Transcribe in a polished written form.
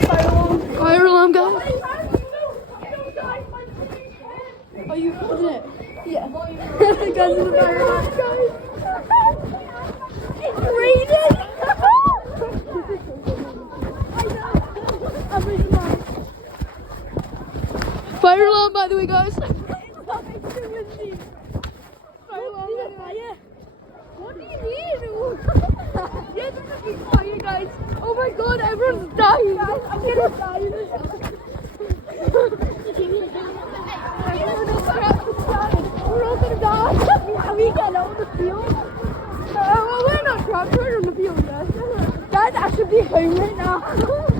the fire alarm. Fire alarm, guys. Are you in it? Yeah. Guys, the fire alarm, guys. It's raining. Fire alarm, by the way, guys. Fire alarm. What do you need? Yes, it's fire, guys. Oh my god, everyone's dying. Guys, I'm gonna die in this house. We're all gonna die. Are we getting out of the field? Well, we're not trapped. We're in the field, guys. Guys, I should be home right now.